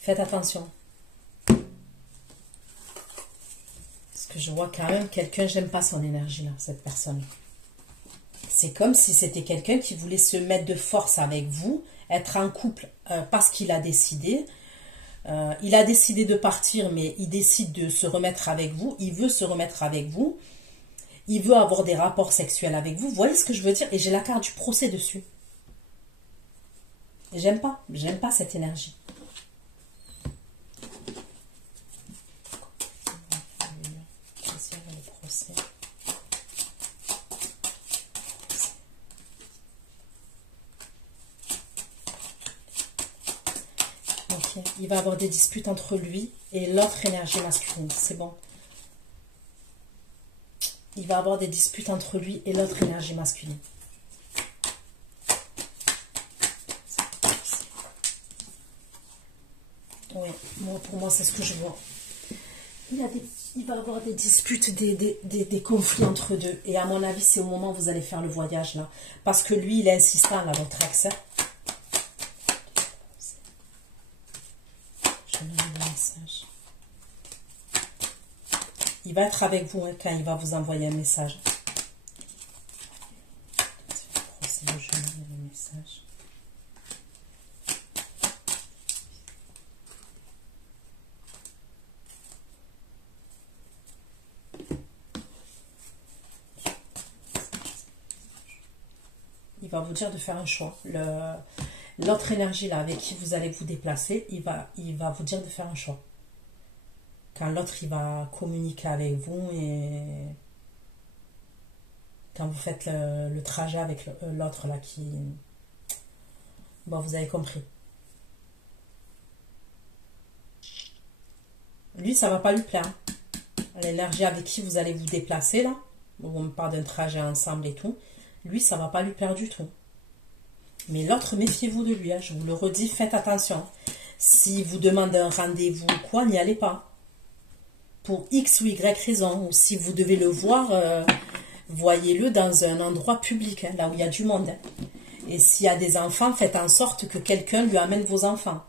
Faites attention. Parce que je vois quand même quelqu'un, j'aime pas son énergie là, cette personne. C'est comme si c'était quelqu'un qui voulait se mettre de force avec vous, être en couple parce qu'il a décidé. Il a décidé de partir, mais il décide de se remettre avec vous. Il veut se remettre avec vous. Il veut avoir des rapports sexuels avec vous. Vous voyez ce que je veux dire? Et j'ai la carte du procès dessus. J'aime pas cette énergie. Okay. Il va avoir des disputes entre lui et l'autre énergie masculine. C'est bon. Il va avoir des disputes entre lui et l'autre énergie masculine. Moi, pour moi, c'est ce que je vois. Il va y avoir des disputes, des conflits entre deux. Et à mon avis, c'est au moment où vous allez faire le voyage, là. Parce que lui, il est insistant, là, votre ex. Je mets le message. Il va être avec vous, hein, quand il va vous envoyer un message. C'est le journal et le message. Il va vous dire de faire un choix. L'autre énergie là avec qui vous allez vous déplacer, il va vous dire de faire un choix. Quand l'autre il va communiquer avec vous et quand vous faites le trajet avec l'autre là qui... Bon, vous avez compris. Lui, ça va pas lui plaire. L'énergie avec qui vous allez vous déplacer là, où on parle d'un trajet ensemble et tout, lui, ça va pas lui plaire du tout. Mais l'autre, méfiez-vous de lui, hein, je vous le redis, faites attention. Si vous demandez un rendez-vous ou quoi, n'y allez pas. Pour X ou Y raison, ou si vous devez le voir, voyez-le dans un endroit public, hein, là où il y a du monde. Hein. Et s'il y a des enfants, faites en sorte que quelqu'un lui amène vos enfants.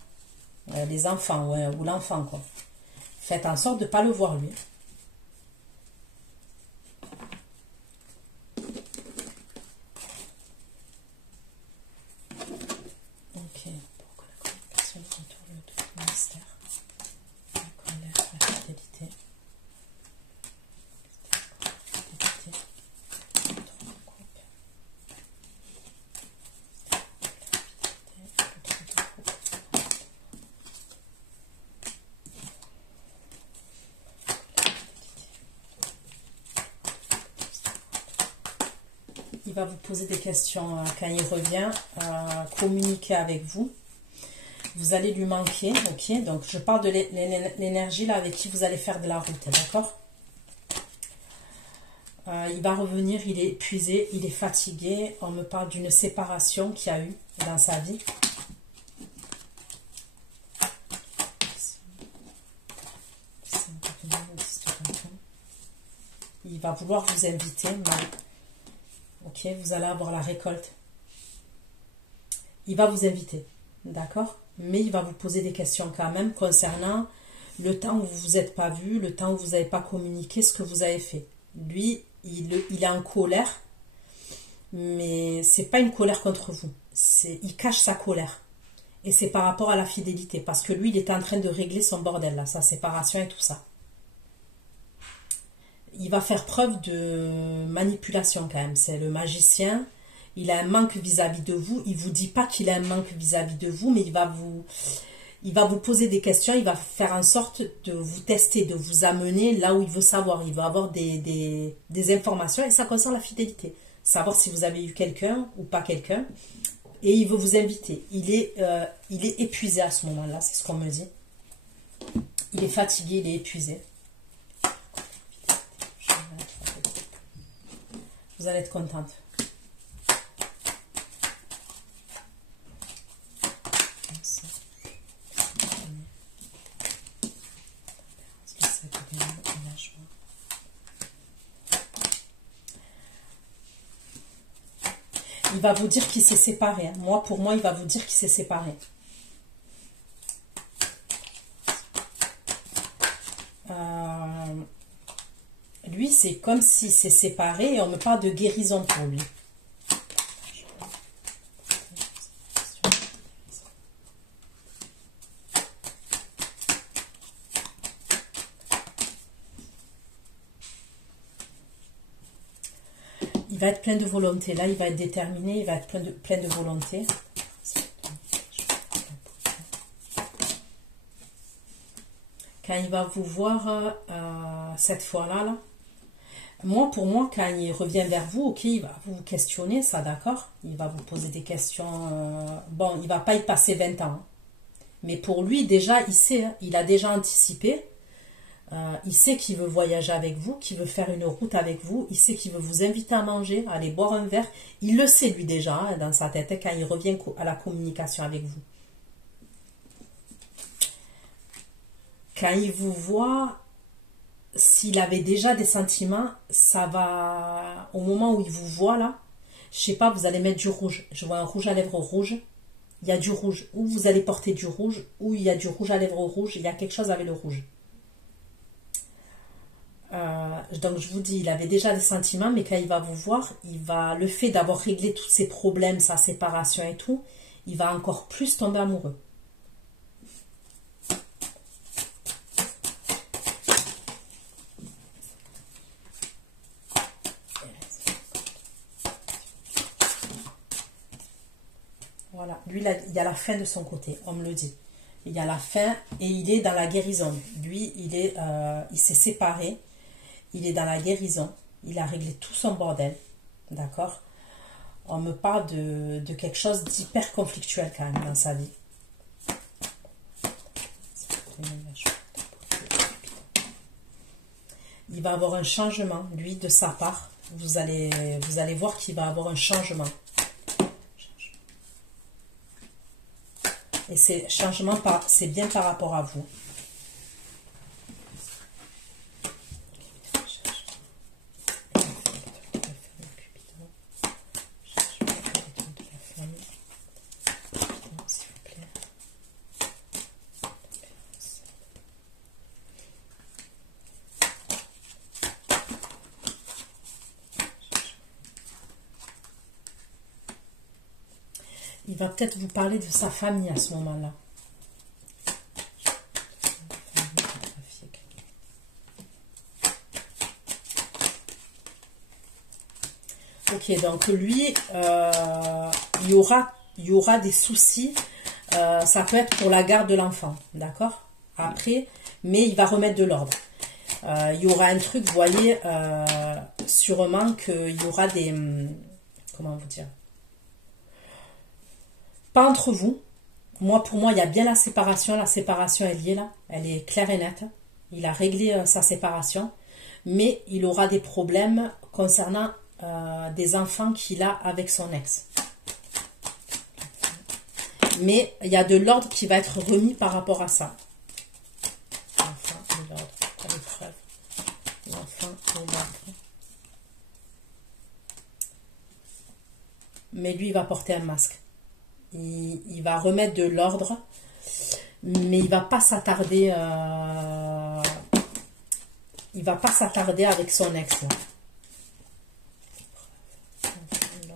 Les enfants, ouais, ou l'enfant, quoi. Faites en sorte de ne pas le voir, lui. Ok, pour que la communication contourne le double mystère, la colère, la fidélité. Il va vous poser des questions quand il revient, communiquer avec vous. Vous allez lui manquer, ok? Donc, je parle de l'énergie là avec qui vous allez faire de la route, d'accord? Il va revenir, il est épuisé, il est fatigué. On me parle d'une séparation qu'il y a eu dans sa vie. Il va vouloir vous inviter, mais... Ok, vous allez avoir la récolte. Il va vous inviter, d'accord? Mais il va vous poser des questions quand même concernant le temps où vous ne vous êtes pas vu, le temps où vous n'avez pas communiqué ce que vous avez fait. Lui, il est en colère, mais c'est pas une colère contre vous. Il cache sa colère. Et c'est par rapport à la fidélité, parce que lui, il est en train de régler son bordel, là, sa séparation et tout ça. Il va faire preuve de manipulation quand même. C'est le magicien. Il a un manque vis-à-vis de vous. Il ne vous dit pas qu'il a un manque vis-à-vis de vous, mais il va vous poser des questions. Il va faire en sorte de vous tester, de vous amener là où il veut savoir. Il va avoir des informations et ça concerne la fidélité. Savoir si vous avez eu quelqu'un ou pas quelqu'un. Et il veut vous inviter. Il est épuisé à ce moment-là, c'est ce qu'on me dit. Il est fatigué, il est épuisé. Vous allez être contente. Il va vous dire qu'il s'est séparé. Hein. Pour moi, il va vous dire qu'il s'est séparé. Lui, c'est comme s'il s'est séparé et on me parle de guérison pour lui. Il va être plein de volonté. Là, il va être déterminé, il va être plein de volonté. Quand il va vous voir cette fois-là, là, pour moi, quand il revient vers vous, ok, il va vous questionner, ça, d'accord? Il va vous poser des questions. Bon, il ne va pas y passer 20 ans. Hein. Mais pour lui, déjà, il sait, hein, il a déjà anticipé. Il sait qu'il veut voyager avec vous, qu'il veut faire une route avec vous. Il sait qu'il veut vous inviter à manger, à aller boire un verre. Il le sait, lui, déjà, hein, dans sa tête, hein, quand il revient à la communication avec vous. quand il vous voit, s'il avait déjà des sentiments, ça va, au moment où il vous voit là, je sais pas, vous allez mettre du rouge. Je vois un rouge à lèvres rouge. Il y a du rouge. Ou vous allez porter du rouge, ou il y a du rouge à lèvres rouge. Il y a quelque chose avec le rouge. Donc je vous dis, il avait déjà des sentiments, mais quand il va vous voir, le fait d'avoir réglé tous ses problèmes, sa séparation et tout, il va encore plus tomber amoureux. Voilà, lui, il y a la fin de son côté, on me le dit. Il y a la fin et il est dans la guérison. Lui, il s'est séparé, il est dans la guérison, il a réglé tout son bordel, d'accord? On me parle de quelque chose d'hyper conflictuel quand même dans sa vie. Il va avoir un changement, lui, de sa part. Vous allez voir qu'il va avoir un changement. Et ces changements, c'est bien par rapport à vous. Il va peut-être vous parler de sa famille à ce moment-là. Ok, donc lui, il y aura des soucis. Ça peut être pour la garde de l'enfant, d'accord? Après, mais il va remettre de l'ordre. Il y aura un truc, vous voyez, sûrement qu'il y aura des... Comment vous dire? Pas entre vous. Pour moi, il y a bien la séparation. La séparation est liée là. Elle est claire et nette. Il a réglé sa séparation. Mais il aura des problèmes concernant des enfants qu'il a avec son ex. Mais il y a de l'ordre qui va être remis par rapport à ça. L'enfant et l'ordre. L'épreuve. L'enfant et l'ordre. Mais lui, il va porter un masque. Il va remettre de l'ordre, mais il va pas s'attarder. Il va pas s'attarder avec son ex. Là.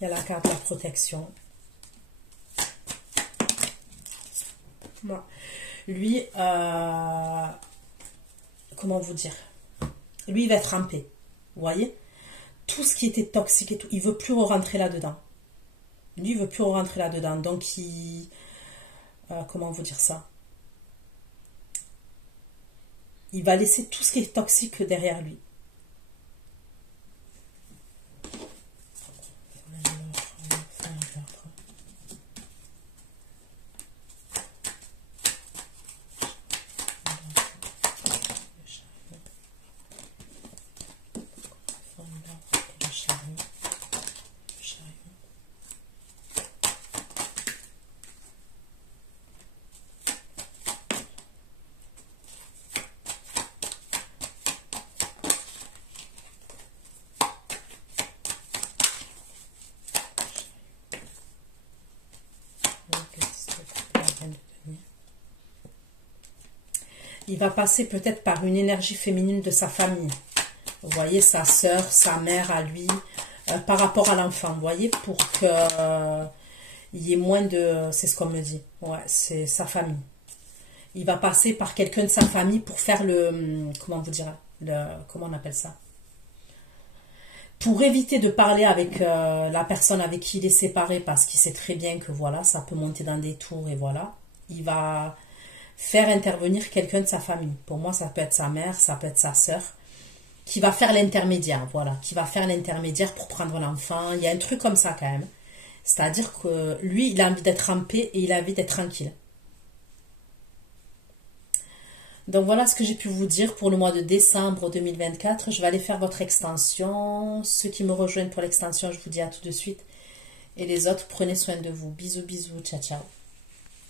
Il y a la carte de la protection. Bon. Lui, comment vous dire? Lui, il va être en paix. Vous voyez? Tout ce qui était toxique et tout, il veut plus rentrer là-dedans. Lui, il veut plus rentrer là-dedans. Donc, comment vous dire ça? Il va laisser tout ce qui est toxique derrière lui. Il va passer peut-être par une énergie féminine de sa famille. Vous voyez, sa sœur, sa mère à lui, par rapport à l'enfant. Vous voyez, pour qu'il y ait moins de... C'est ce qu'on me dit. Ouais, c'est sa famille. Il va passer par quelqu'un de sa famille pour faire le... Comment vous dire? Comment on appelle ça? Pour éviter de parler avec la personne avec qui il est séparé, parce qu'il sait très bien que voilà, ça peut monter dans des tours et voilà. Il va faire intervenir quelqu'un de sa famille. Pour moi, ça peut être sa mère, ça peut être sa sœur, qui va faire l'intermédiaire, voilà, qui va faire l'intermédiaire pour prendre l'enfant. Il y a un truc comme ça quand même. C'est-à-dire que lui, il a envie d'être en paix et il a envie d'être tranquille. Donc voilà ce que j'ai pu vous dire pour le mois de décembre 2024. Je vais aller faire votre extension. Ceux qui me rejoignent pour l'extension, je vous dis à tout de suite. Et les autres, prenez soin de vous. Bisous, bisous. Ciao, ciao.